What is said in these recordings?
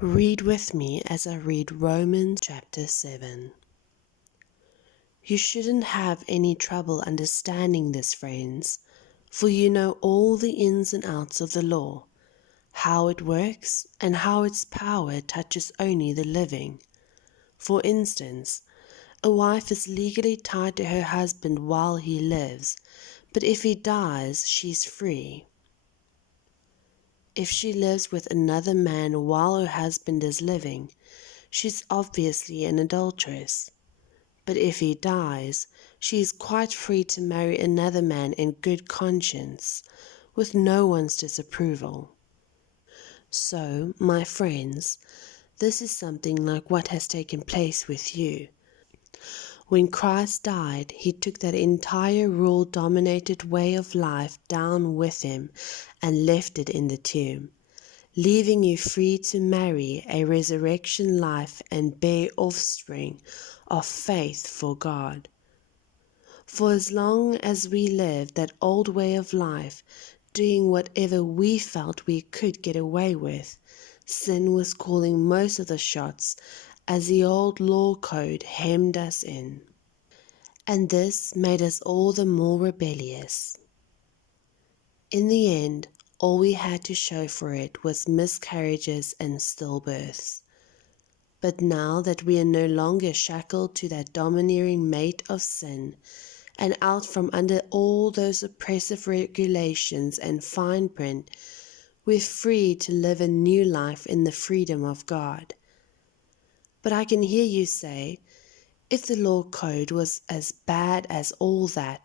Read with me as I read Romans chapter 7. You shouldn't have any trouble understanding this, friends, for you know all the ins and outs of the law, how it works, and how its power touches only the living. For instance, a wife is legally tied to her husband while he lives, but if he dies, she's free. If she lives with another man while her husband is living, she's obviously an adulteress. But if he dies, she is quite free to marry another man in good conscience, with no one's disapproval. So, my friends, this is something like what has taken place with you. When Christ died, he took that entire rule-dominated way of life down with him and left it in the tomb, leaving you free to marry a resurrection life and bear offspring of faith for God. For as long as we lived that old way of life, doing whatever we felt we could get away with, sin was calling most of the shots as the old law code hemmed us in. And this made us all the more rebellious. In the end, all we had to show for it was miscarriages and stillbirths. But now that we are no longer shackled to that domineering mate of sin, and out from under all those oppressive regulations and fine print, we're free to live a new life in the freedom of God. But I can hear you say, if the law code was as bad as all that,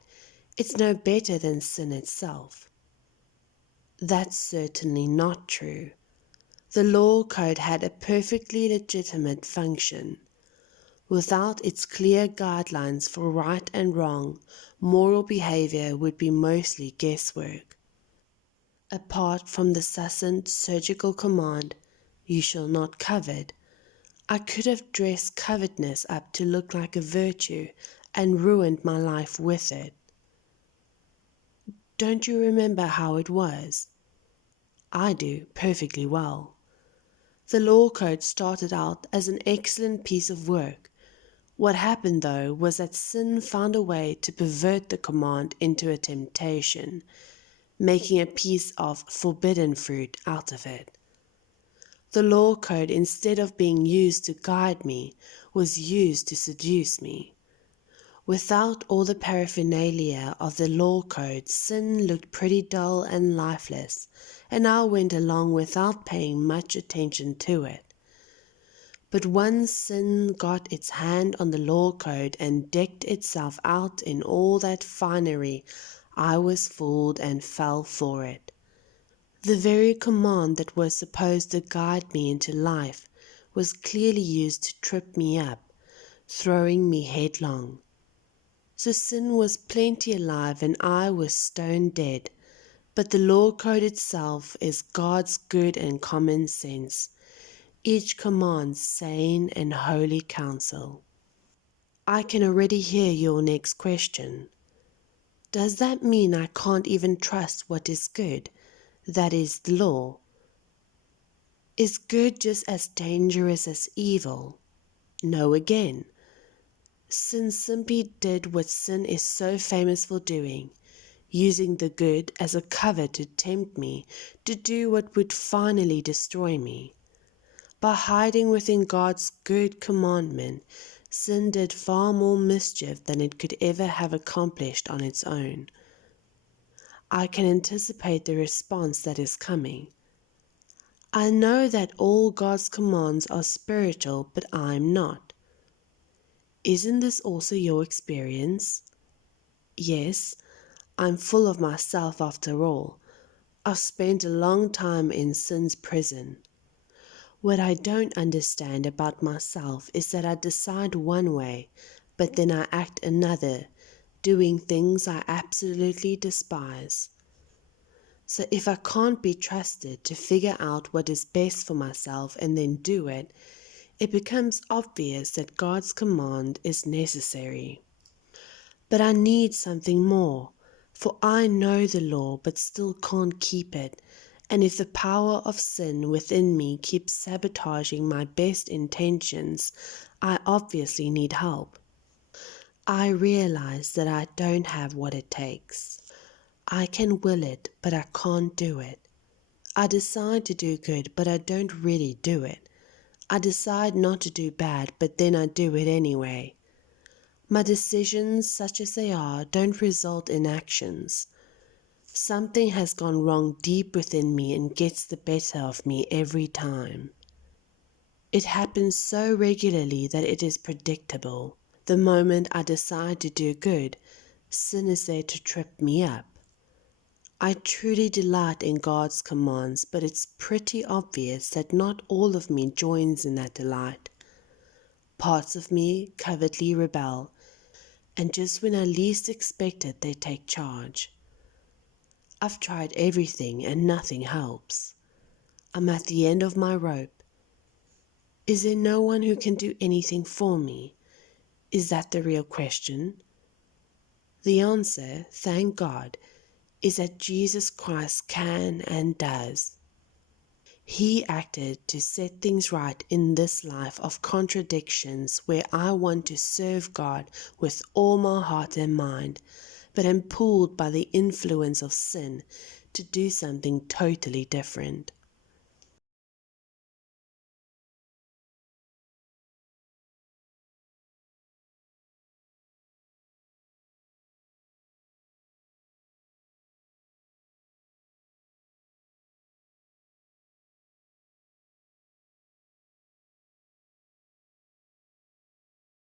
it's no better than sin itself. That's certainly not true. The law code had a perfectly legitimate function. Without its clear guidelines for right and wrong, moral behavior would be mostly guesswork. Apart from the succinct surgical command, "You shall not covet," I could have dressed covetousness up to look like a virtue and ruined my life with it. Don't you remember how it was? I do perfectly well. The law code started out as an excellent piece of work. What happened, though, was that sin found a way to pervert the command into a temptation, making a piece of forbidden fruit out of it. The law code, instead of being used to guide me, was used to seduce me. Without all the paraphernalia of the law code, sin looked pretty dull and lifeless, and I went along without paying much attention to it. But once sin got its hand on the law code and decked itself out in all that finery, I was fooled and fell for it. The very command that was supposed to guide me into life was clearly used to trip me up, throwing me headlong. So sin was plenty alive and I was stone dead, but the law code itself is God's good and common sense, each command sane and holy counsel. I can already hear your next question. Does that mean I can't even trust what is good, that is, the law? Is good just as dangerous as evil? No again. Sin simply did what sin is so famous for doing, using the good as a cover to tempt me to do what would finally destroy me. By hiding within God's good commandment, sin did far more mischief than it could ever have accomplished on its own. I can anticipate the response that is coming. I know that all God's commands are spiritual, but I'm not. Isn't this also your experience? Yes, I'm full of myself after all. I've spent a long time in sin's prison. What I don't understand about myself is that I decide one way, but then I act another, doing things I absolutely despise. So if I can't be trusted to figure out what is best for myself and then do it, it becomes obvious that God's command is necessary. But I need something more, for I know the law but still can't keep it, And if the power of sin within me keeps sabotaging my best intentions, I obviously need help. I realize that I don't have what it takes. I can will it, but I can't do it. I decide to do good, but I don't really do it. I decide not to do bad, but then I do it anyway. My decisions, such as they are, don't result in actions. Something has gone wrong deep within me and gets the better of me every time. It happens so regularly that it is predictable. The moment I decide to do good, sin is there to trip me up. I truly delight in God's commands, but it's pretty obvious that not all of me joins in that delight. Parts of me covertly rebel, and just when I least expect it, they take charge. I've tried everything and nothing helps. I'm at the end of my rope. Is there no one who can do anything for me? Is that the real question? The answer, thank God, is that Jesus Christ can and does. He acted to set things right in this life of contradictions where I want to serve God with all my heart and mind, but am pulled by the influence of sin to do something totally different.